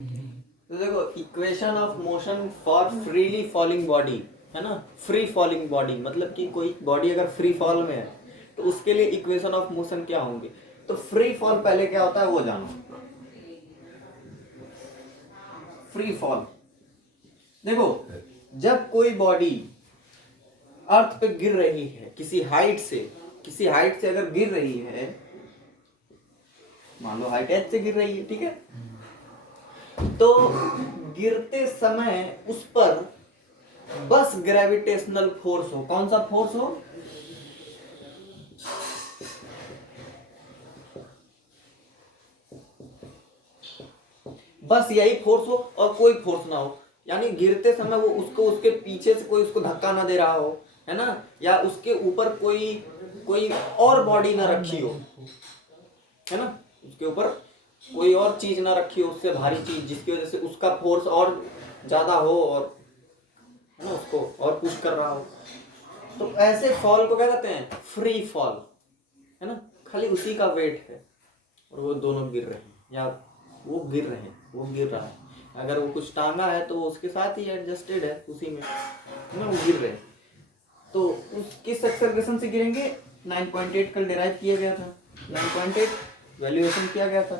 तो देखो, equation of motion for freely falling body है ना, फ्री फॉलिंग बॉडी मतलब कि कोई बॉडी अगर फ्री फॉल में है तो उसके लिए इक्वेशन ऑफ मोशन क्या होंगे। तो फ्री फॉल पहले क्या होता है वो जानो। फ्री फॉल देखो, जब कोई बॉडी अर्थ पे गिर रही है किसी हाइट से अगर गिर रही है, मान लो हाइट एच से गिर रही है, ठीक है, तो गिरते समय उस पर बस ग्रेविटेशनल फोर्स हो, कौन सा फोर्स हो, बस यही फोर्स हो और कोई फोर्स ना हो। यानी गिरते समय वो उसको उसके पीछे से कोई उसको धक्का ना दे रहा हो, है ना, या उसके ऊपर कोई कोई और बॉडी ना रखी हो, है ना, उसके ऊपर कोई और चीज ना रखी हो, उससे भारी चीज जिसकी वजह से उसका फोर्स और ज्यादा हो और, है ना, उसको और पुश कर रहा हो। तो ऐसे फॉल को क्या कहते हैं, फ्री फॉल, है ना, खाली उसी का वेट है और वो दोनों गिर रहे हैं, या वो गिर रहे हैं, वो गिर रहा है, अगर वो कुछ टांगा है तो वो उसके साथ ही एडजस्टेड है उसी में, है ना, वो गिर रहे हैं। तो उस किस एक्सेलरेशन से गिरेंगे, 9.8 कल डिराइव किया गया था, 9.8 वैल्यूएशन किया गया था,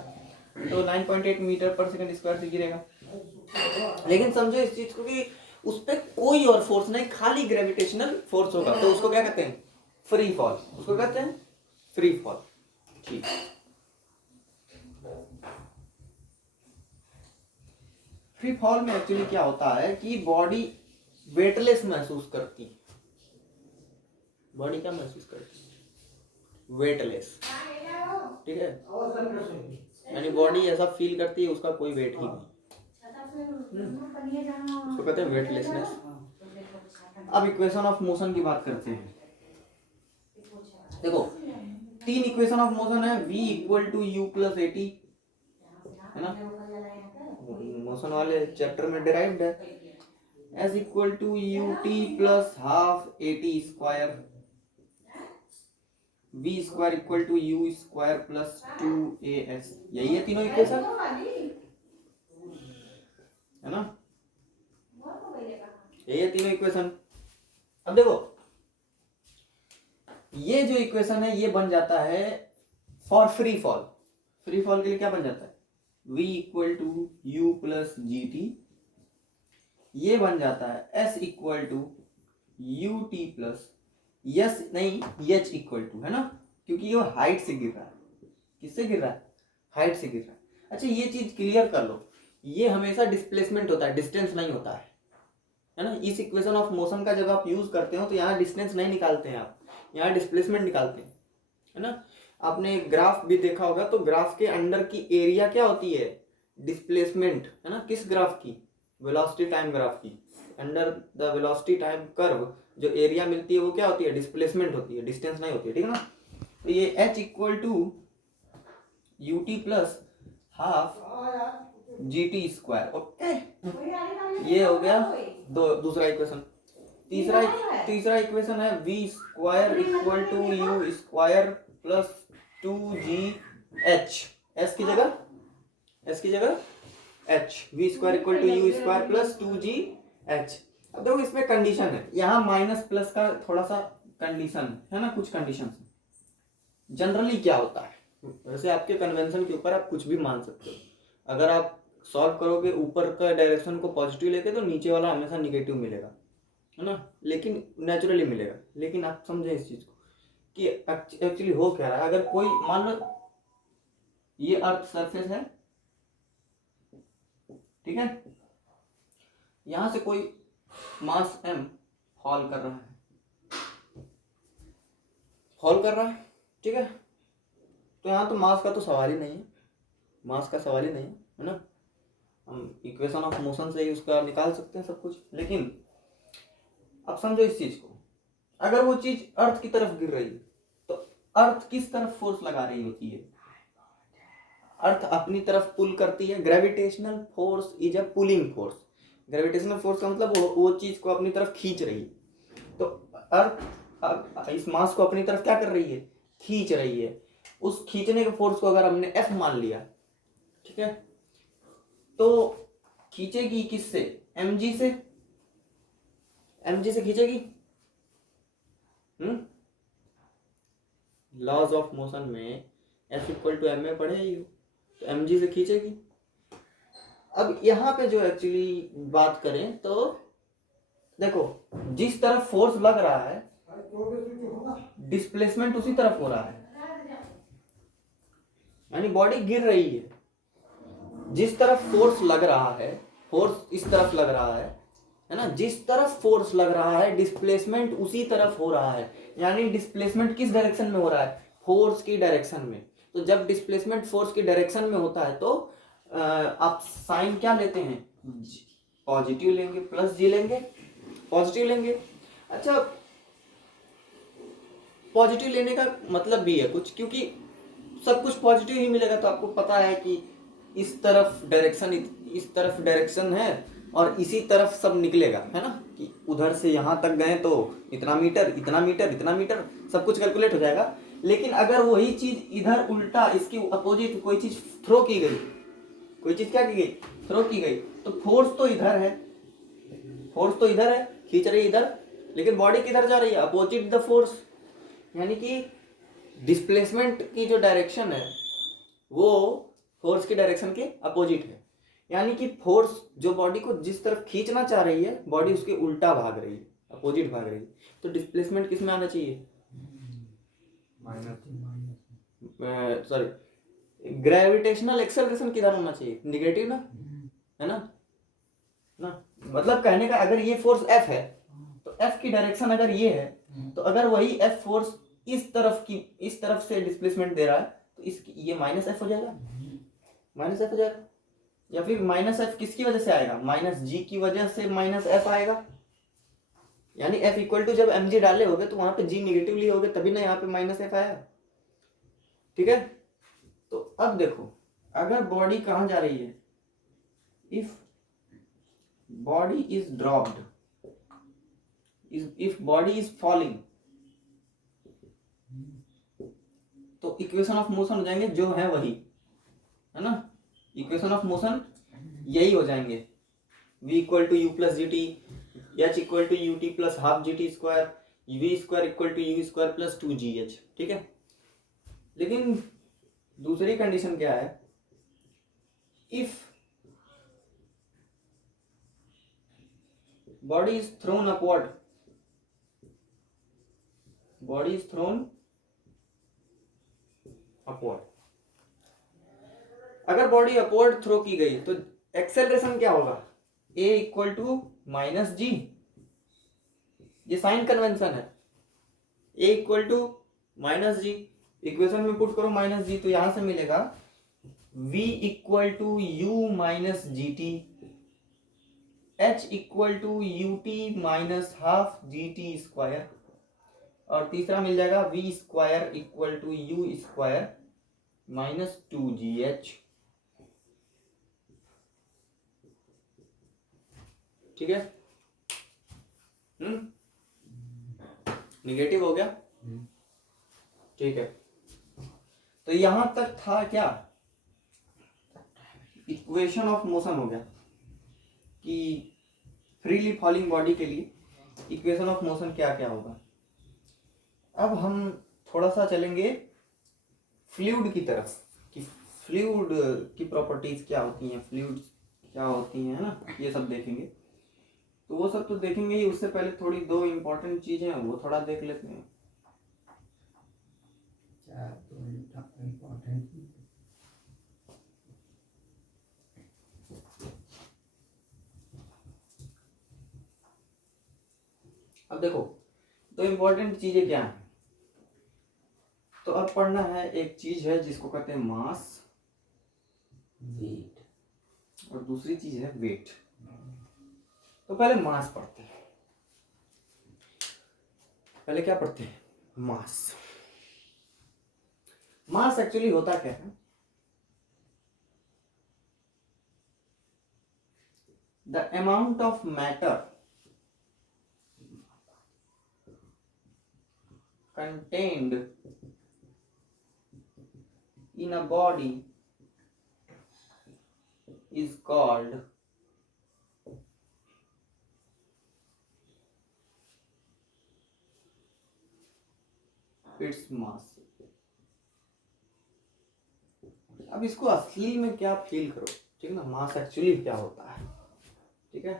तो 9.8 मीटर पर सेकंड स्क्वायर से गिरेगा। लेकिन समझो इस चीज को कि उस पर कोई और फोर्स नहीं, खाली ग्रेविटेशनल फोर्स होगा, तो उसको क्या कहते हैं, फ्री फॉल, उसको कहते हैं फ्री फॉल। ठीक, फ्री फॉल में एक्चुअली क्या होता है कि बॉडी वेटलेस महसूस करती है। बॉडी क्या महसूस करती है, वेटलेस, ठीक है, यानी बॉडी ऐसा फील करती है उसका कोई वेट ही नहीं, उसको कहते हैं वेटलेसनेस। अब इक्वेशन ऑफ मोशन की बात करते हैं। देखो, तीन इक्वेशन ऑफ मोशन है, v equal to u plus at, है ना, मोशन वाले चैप्टर में डिराइव्ड है, s equal to u t plus half at square, v square equal to u square plus 2as, यही है तीनों इक्वेशन, है ना, यही है तीनों इक्वेशन। अब देखो, ये जो इक्वेशन है ये बन जाता है for free fall, free fall के लिए क्या बन जाता है, v equal to u plus g t, ये बन जाता है s equal to u t plus s नहीं h इक्वल टू, है ना, क्योंकि ये हाइट से गिर रहा है, किससे गिर रहा है, हाइट से गिर रहा है। अच्छा ये चीज क्लियर कर लो, ये हमेशा डिस्प्लेसमेंट होता है, डिस्टेंस नहीं होता है ना। इस इक्वेशन ऑफ मोशन का जब आप यूज करते हो तो यहाँ डिस्टेंस नहीं निकालते हैं आप, यहाँ डिस्प्लेसमेंट निकालते हैं, है ना। आपने ग्राफ भी देखा होगा, तो ग्राफ के अंडर की एरिया क्या होती है, डिस्प्लेसमेंट, है ना, किस ग्राफ की, वेलोसिटी टाइम ग्राफ की, under the velocity time curve जो एरिया मिलती है वो क्या होती है, डिस्प्लेसमेंट होती है, डिस्टेंस नहीं होती है, ठीक है ना। तो ये h equal to u t plus half g t square, okay, ये हो गया दूसरा इक्वेशन। तीसरा इक्वेशन है v square equal to u square plus 2gh, s की जगह h, v square equal to u square plus 2gh। अब देखो इसमें कंडीशन है, यहाँ माइनस प्लस का थोड़ा सा कंडीशन है ना, कुछ कंडीशन। जनरली क्या होता है, वैसे आपके कन्वेंशन के ऊपर आप कुछ भी मान सकते हो, अगर आप सॉल्व करोगे ऊपर का डायरेक्शन को पॉजिटिव लेके तो नीचे वाला हमेशा निगेटिव मिलेगा, है ना, लेकिन नेचुरली मिलेगा। लेकिन आप समझे इस चीज को कि एक्चुअली हो क्या रहा है, अगर कोई मान लो ये अर्थ सरफेस है, ठीक है, यहां से कोई मास m फॉल कर रहा है, ठीक है, तो यहाँ तो मास का तो सवाल ही नहीं है, मास का सवाल ही नहीं है ना, हम इक्वेशन ऑफ मोशन से ही उसका निकाल सकते हैं सब कुछ। लेकिन अब समझो इस चीज को, अगर वो चीज अर्थ की तरफ गिर रही है तो अर्थ किस तरफ फोर्स लगा रही होती है, अर्थ अपनी तरफ पुल करती है, gravitational force is a pulling force, gravitational force का मतलब वो चीज को अपनी तरफ खींच रही है, तो अर्थ इस मास को अपनी तरफ क्या कर रही है, खींच रही है। उस खींचने के फोर्स को अगर हमने F मान लिया, ठीक है, तो खींचेगी किससे? mg से, mg से खींचेगी। लॉज ऑफ मोशन में F equal to m a पढ़े ही हो, तो mg से खींचेगी। अब यहाँ पे जो एक्चुअली बात करें तो देखो, जिस तरफ फोर्स लग रहा है डिस्प्लेसमेंट उसी तरफ हो रहा है, यानी बॉडी गिर रही है। जिस तरफ फोर्स लग रहा है, फोर्स इस तरफ लग रहा है ना, जिस तरफ फोर्स लग रहा है डिस्प्लेसमेंट उसी तरफ हो रहा है। यानी डिस्प्लेसमेंट किस डायरेक्शन में हो रहा है? फोर्स की डायरेक्शन में। तो जब डिस्प्लेसमेंट फोर्स की डायरेक्शन में होता है तो आप साइन क्या लेते हैं? पॉजिटिव लेंगे, प्लस जी लेंगे, पॉजिटिव लेंगे। अच्छा, पॉजिटिव लेने का मतलब भी है कुछ, क्योंकि सब कुछ पॉजिटिव ही मिलेगा। तो आपको पता है कि इस तरफ डायरेक्शन, इस तरफ डायरेक्शन है और इसी तरफ सब निकलेगा, है ना, कि उधर से यहाँ तक गए तो इतना मीटर, इतना मीटर, इतना मीटर, सब कुछ कैलकुलेट हो जाएगा। लेकिन अगर वही चीज इधर उल्टा, इसकी अपोजिट कोई चीज थ्रो की गई, कोई चीज क्या की गई? थ्रो की गई, तो फोर्स तो इधर है, फोर्स तो इधर है, खींच रही है इधर, लेकिन बॉडी किधर जा रही है? Opposite the force. यानी कि डिस्प्लेसमेंट की जो डायरेक्शन है वो फोर्स की डायरेक्शन के अपोजिट है। यानी कि फोर्स जो बॉडी को जिस तरफ खींचना चाह रही है, बॉडी उसके उल्टा भाग रही है, अपोजिट भाग रही है। तो डिस्प्लेसमेंट किस में आना चाहिए? सॉरी, ग्रेविटेशनल एक्सेलरेशन किधर होना चाहिए? निगेटिव ना, है ना। मतलब कहने का, अगर ये फोर्स F है तो F की डायरेक्शन अगर ये है, तो अगर वही F फोर्स इस तरफ की, इस तरफ से डिस्प्लेसमेंट दे रहा है, तो इसकी ये माइनस F हो जाएगा, माइनस F हो जाएगा। या फिर माइनस F किसकी वजह से आएगा? माइनस G की वजह से माइनस F आएगा। यानी F इक्वल टू जब mg डाले होगे तो वहां पे G निगेटिव लिए होगे, तभी ना यहाँ पे माइनस F आया। ठीक है, तो अब देखो, अगर बॉडी कहाँ जा रही है? If body is dropped, if body is falling, तो इक्वेशन ऑफ मोशन हो जाएंगे जो है वही, है ना। इक्वेशन ऑफ मोशन यही हो जाएंगे, v equal to u plus g t, h equal to u t plus half g t square, v square equal to u square plus 2gh। ठीक है, लेकिन दूसरी कंडीशन क्या है? If body is thrown upward, body is thrown upward, अगर body upward throw की गई तो एक्सेलरेशन क्या होगा? a equal to minus g, ये साइन कन्वेंशन है। a equal to minus g, equation में पुट करो माइनस जी, तो यहां से मिलेगा v equal to u minus g t, h equal to u t minus half g t square, और तीसरा मिल जाएगा v square equal to u square minus 2gh। ठीक है, निगेटिव हो गया। ठीक है, तो यहां तक था क्या? इक्वेशन ऑफ मोशन हो गया कि फ्रीली फॉलिंग बॉडी के लिए इक्वेशन ऑफ मोशन क्या क्या होगा। अब हम थोड़ा सा चलेंगे फ्लूइड की तरफ, कि फ्लूइड की प्रॉपर्टीज क्या होती हैं, फ्लूइड क्या होती हैं, है ना, ये सब देखेंगे। तो वो सब तो देखेंगे ही, उससे पहले थोड़ी दो इम्पोर्टेंट चीजें हैं वो थोड़ा देख लेते हैं। अब देखो, तो इम्पोर्टेंट चीजें क्या हैं? तो अब पढ़ना है, एक चीज है जिसको कहते हैं मास, वेट, और दूसरी चीज है वेट। तो पहले मास पढ़ते हैं, पहले क्या पढ़ते हैं? मास। मास एक्चुअली होता क्या है? The amount of matter contained in a body is called its mass. अब इसको असली में क्या फील करो, ठीक है ना, मास एक्चुअली क्या होता है, ठीक है।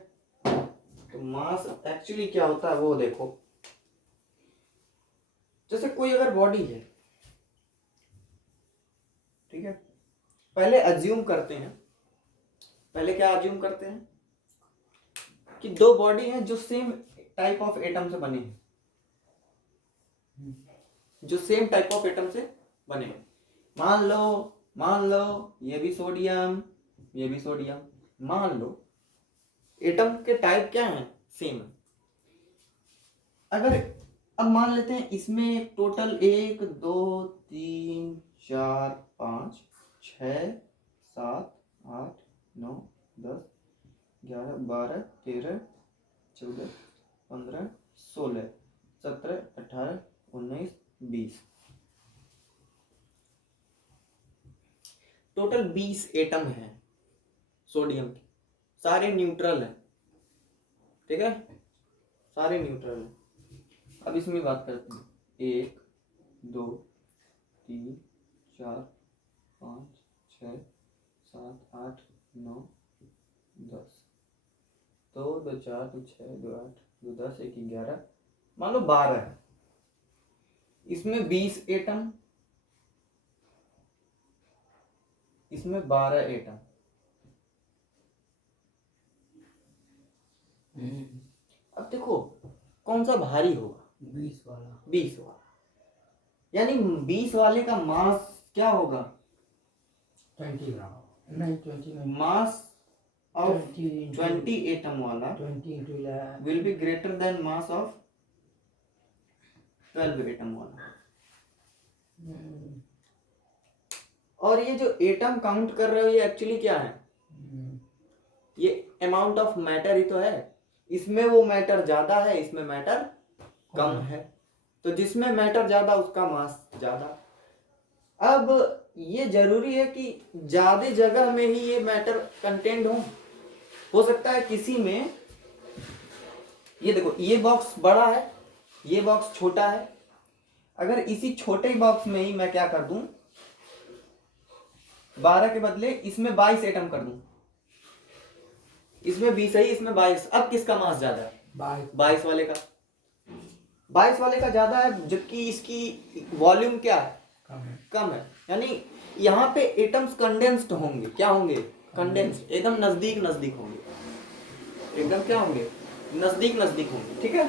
तो मास एक्चुअली क्या होता है वो देखो। जैसे कोई अगर बॉडी है, ठीक है, पहले अज्यूम करते हैं, पहले क्या अज्यूम करते हैं कि दो बॉडी हैं जो सेम टाइप ऑफ एटम से बने हैं, जो सेम टाइप ऑफ एटम से बने हैं। मान लो ये भी सोडियम, ये भी सोडियम, मान लो एटम के टाइप क्या है, सेम। अगर अब मान लेते हैं इसमें टोटल 1 2 3 4 5 6 7 8 9 10 11 12 13 14 15 16 17 18 19 20, टोटल 20 एटम है सोडियम के, सारे न्यूट्रल हैं, ठीक है, सारे न्यूट्रल हैं। अब इसमें बात करते हैं 1 2 3 4 5 6 7 8 9 10, 2 2 4 2 6 2 8 2 10 1 11, मान लो 12 है। इसमें 20 एटम, इसमें 12 एटम। अब देखो कौन सा भारी होगा, 20 वाला। 20 वाला, यानी 20 वाले का मास क्या होगा, 20 ग्राम, नहीं 20 नहीं, मास ऑफ 20 20 एटम वाला 20 will be greater then mass of 12 atom वाला। और ये जो एटम काउंट कर रहे हो ये एक्चुअली क्या है, ये अमाउंट ऑफ मैटर ही तो है। इसमें वो मैटर ज्यादा है, इसमें मैटर कम है, तो जिसमें मैटर ज्यादा उसका मास ज्यादा। अब ये जरूरी है कि ज्यादा जगह में ही ये मैटर कंटेंट हो सकता है किसी में, ये देखो ये बॉक्स बड़ा है, ये बॉक्स छोटा है, अगर इसी छोटे बॉक्स में ही मैं क्या कर दूं, 12 के बदले इसमें 22 एटम कर दूं, इसमें 20 है, इसमें 22, अब किसका मास ज्यादा है, 22 वाले का, 22 वाले का ज्यादा है, जबकि इसकी वॉल्यूम क्या है, कम है। यानी यहाँ पे एटम्स कंडेंस्ड होंगे, क्या होंगे, कंडेंस्ड, एकदम नजदीक नजदीक होंगे, एकदम क्या होंगे, नजदीक नजदीक होंगे, ठीक है।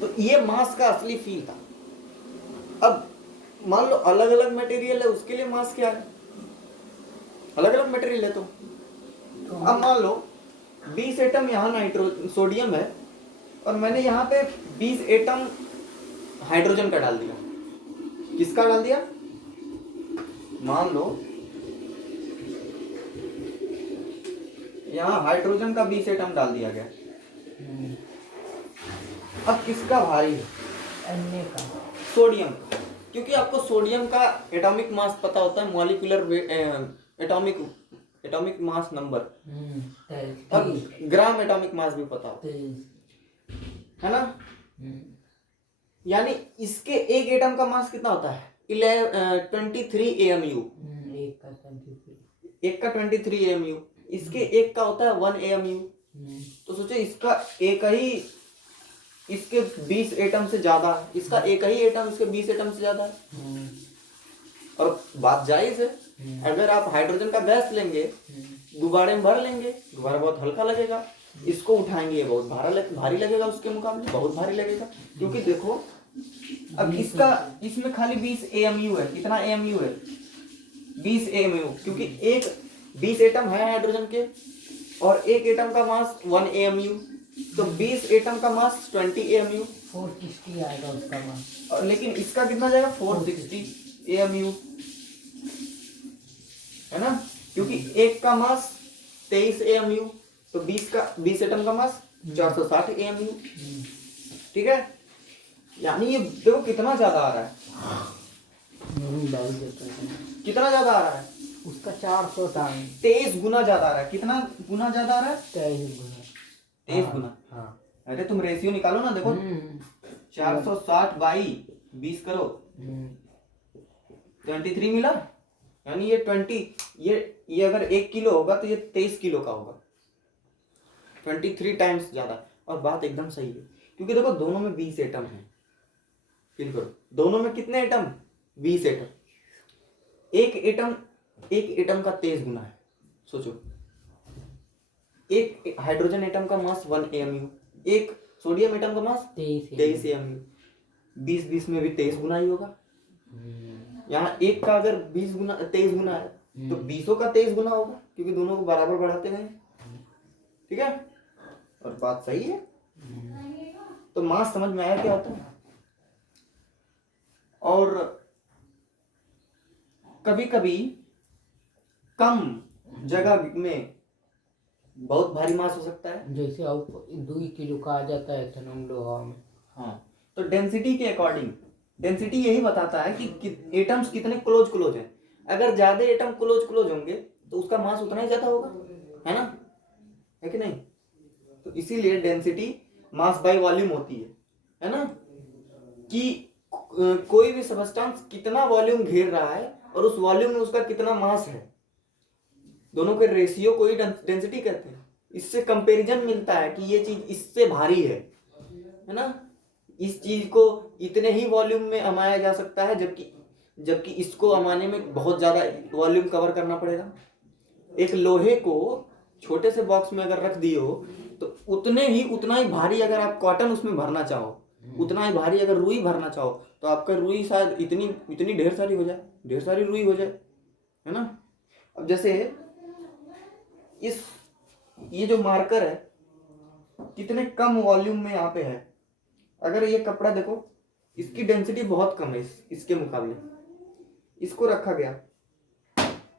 तो ये मास का असली फील था। अब मान लो अलग अलग मटेरियल है, उसके लिए मास क्या है, अलग अलग मटेरियल है। तो अब मान लो 20 एटम यहाँ सोडियम है और मैंने यहाँ पे 20 एटम हाइड्रोजन का डाल दिया, किसका डाल दिया, मान लो यहाँ हाइड्रोजन का 20 एटम डाल दिया गया। अब किसका भारी है, अन्य का, सोडियम, क्योंकि आपको सोडियम का एटॉमिक मास पता होता है, मॉलिक्यूलर एटॉमिक मास नंबर, और ग्राम एटॉमिक मास भी पता होता है ना। यानी इसके एक एटम का मास कितना होता है, 23 AMU, एक का 23 AMU, इसके एक का होता है 1 AMU। तो सोचो इसका एक ही, इसके 20 एटम से ज्यादा, इसका एक ही एटम इसके 20 एटम से ज्यादा है। और बात जायज है, अगर आप हाइड्रोजन का गैस लेंगे, गुब्बारे में भर लेंगे, गुब्बारा बहुत हल्का लगेगा, इसको उठाएंगे बहुत भारी लगेगा, उसके मुकाबले बहुत भारी लगेगा। क्योंकि देखो अब इसका, इसमें खाली 20 AMU है, कितना AMU है, 20 AMU, क्योंकि एक 20 एटम है हाइड्रोजन के और एक एटम का मास 1 AMU, तो 20 एटम का मास 20 AMU, 460 आएगा उसका मास। और लेकिन इसका कितना जाएगा, 460 AMU, है ना, क्योंकि एक का मास 23 AMU, तो 20 एटम का मास 460 AMU, ठीक है। यानी ये देखो कितना ज्यादा आ रहा है, कितना ज्यादा आ रहा है, उसका 400 टाइम 23 गुना ज्यादा आ रहा है। कितना गुना ज्यादा आ रहा है? 23 गुना। 23 गुना। हाँ। अरे तुम रेशियो निकालो ना, देखो 460 बाई 20 करो, 23 मिला। यानी ये 20, ये अगर 1 किलो होगा तो ये 23 किलो का होगा, 23 टाइम्स ज्यादा। और बात एकदम सही है, क्योंकि देखो दोनों में 20 एटम है। फील करो, दोनों में कितने एटम? 20 एटम। एक एटम का 23 गुना है। सोचो, एक हाइड्रोजन एटम का मास 1 AMU, एक सोडियम एटम का मास 23 AMU। 20 में भी 23 गुना ही होगा। यहाँ एक का अगर 23 गुना है तो 20 का 23 गुना होगा, क्योंकि दोनों को बराबर बढ़ाते गए। ठीक है, और बात सही है। तो मास समझ में आया क्या होता है। और कभी कभी कम जगह में बहुत भारी मास हो सकता है। जैसे अब 2 किलो का आ जाता है एथेनॉल लोहा में। हाँ, तो डेंसिटी के अकॉर्डिंग, डेंसिटी यही बताता है कि एटम्स कितने क्लोज हैं। अगर ज्यादा एटम क्लोज होंगे तो उसका मास उतना ही ज्यादा होगा, है ना, है कि नहीं। तो इसीलिए डेंसिटी मास बाय वॉल्यूम होती है ना, कि कोई भी सबस्टेंस कितना वॉल्यूम घेर रहा है और उस वॉल्यूम में उसका कितना मास है, दोनों के रेशियो को ही डेंसिटी कहते हैं। इससे कंपैरिजन मिलता है कि ये चीज इससे भारी है ना, इस चीज को इतने ही वॉल्यूम में अमाया जा सकता है, जबकि इसको अमाने में बहुत ज्यादा वॉल्यूम कवर करना पड़ेगा। एक लोहे को छोटे से बॉक्स में अगर रख दिए हो तो उतना ही भारी अगर आप कॉटन उसमें भरना चाहो, उतना ही भारी अगर रुई भरना चाहो तो आपका रुई शायद इतनी ढेर सारी हो जाए, ढेर सारी रुई हो जाए, है ना। अब जैसे ये जो मार्कर है कितने कम वॉल्यूम में यहाँ पे है। अगर ये कपड़ा देखो, इसकी डेंसिटी बहुत कम है इसके मुकाबले, इसको रखा गया,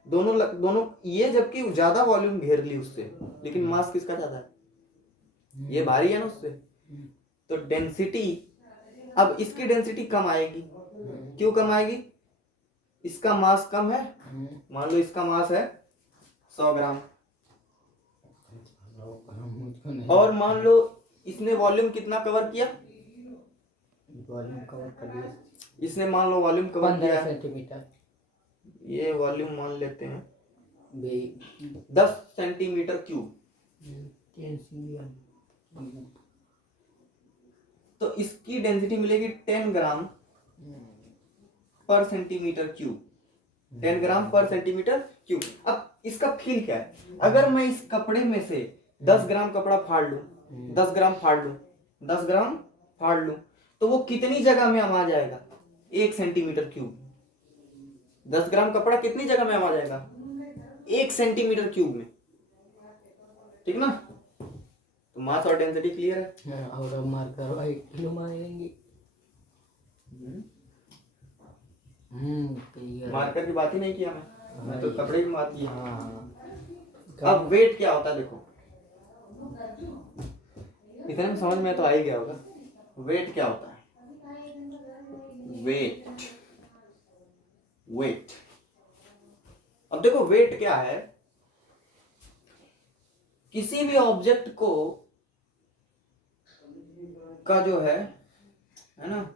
दोनों ये जबकि ज्यादा वॉल्यूम घेर ली उससे, लेकिन मास किसका ज्यादा है? ये भारी है ना उससे। तो डेंसिटी, अब इसकी डेंसिटी कम आएगी। क्यों कम आएगी? इसका मास कम है। मान लो इसका मास है 100 ग्राम, और मान लो इसने वॉल्यूम कितना कवर किया? वॉल्यूम कवर कर लिया इसने मान लो वॉल्यूम कवर 15 सेंटीमीटर। ये वॉल्यूम मान लेते हैं 10 सेंटीमीटर क्यूब। तो इसकी डेंसिटी मिलेगी 10 ग्राम पर सेंटीमीटर क्यूब, 10 ग्राम पर सेंटीमीटर क्यूब। अब इसका फील क्या है? अगर मैं इस कपड़े में से 10 ग्राम कपड़ा फाड़ लूं, 10 ग्राम फाड़ लूं, 10 ग्राम फाड़ लूं, तो वो कितनी जगह में आ जाएगा? 1 सेंटीमीटर क्यूब। 10 ग्राम कपड़ा कितनी जगह में आ जाएगा? 1 सेंटीमीटर क्यूब में। ठीक ना, तो मास और डेंसिटी क्लियर है। और अब मार्कर 1 किलो मारेंगे। मार्कर की बात ही नहीं किया मैं तो कपड़े की बात की। हाँ। अब वेट क्या होता है देखो, इतने में समझ में तो आ ही गया होगा। वेट क्या होता है? वेट अब देखो वेट क्या है। किसी भी ऑब्जेक्ट को का जो है ना,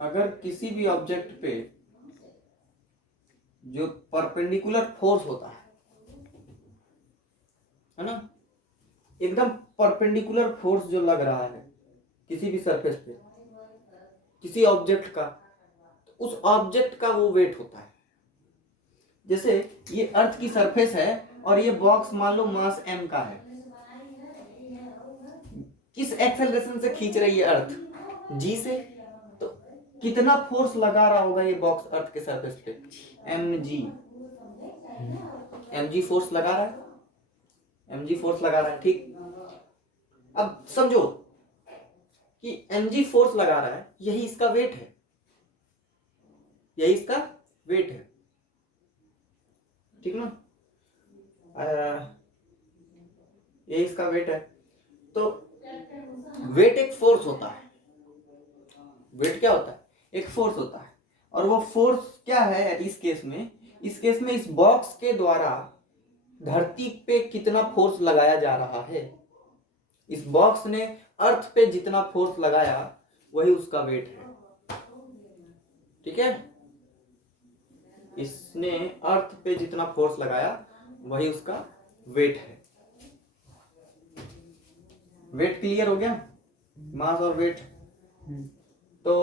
अगर किसी भी ऑब्जेक्ट पे जो परपेंडिकुलर फोर्स होता है ना, एकदम परपेंडिकुलर फोर्स जो लग रहा है किसी भी सरफेस पे किसी ऑब्जेक्ट का, तो उस ऑब्जेक्ट का वो वेट होता है। जैसे ये अर्थ की सरफेस है और ये बॉक्स मान लो मास m का है। किस एक्सेलरेशन से खींच रही है अर्थ? g से। तो कितना फोर्स लगा रहा होगा ये बॉक्स अर्थ के सरफेस पे? mg फोर्स लगा रहा है, mg फोर्स लगा रहा है। ठीक, अब समझो कि mg फोर्स लगा रहा है, यही इसका वेट है, यही इसका वेट है। ठीक ना, ये इसका वेट है। तो वेट एक फोर्स होता है। वेट क्या होता है? एक फोर्स होता है, और वो फोर्स क्या है इस केस में? इस केस में इस बॉक्स के द्वारा धरती पे कितना फोर्स लगाया जा रहा है, इस बॉक्स ने अर्थ पे जितना फोर्स लगाया वही उसका वेट है। ठीक है, इसने अर्थ पे जितना फोर्स लगाया वही उसका वेट है। वेट क्लियर हो गया, मास और वेट। तो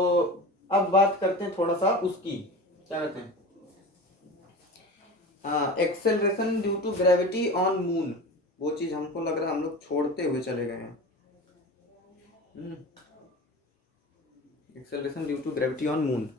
अब बात करते हैं थोड़ा सा उसकी, क्या कहते हैं, acceleration due to gravity on moon. वो चीज हमको लग रहा है हम लोग छोड़ते हुए चले गए हैं। Acceleration due to gravity on moon,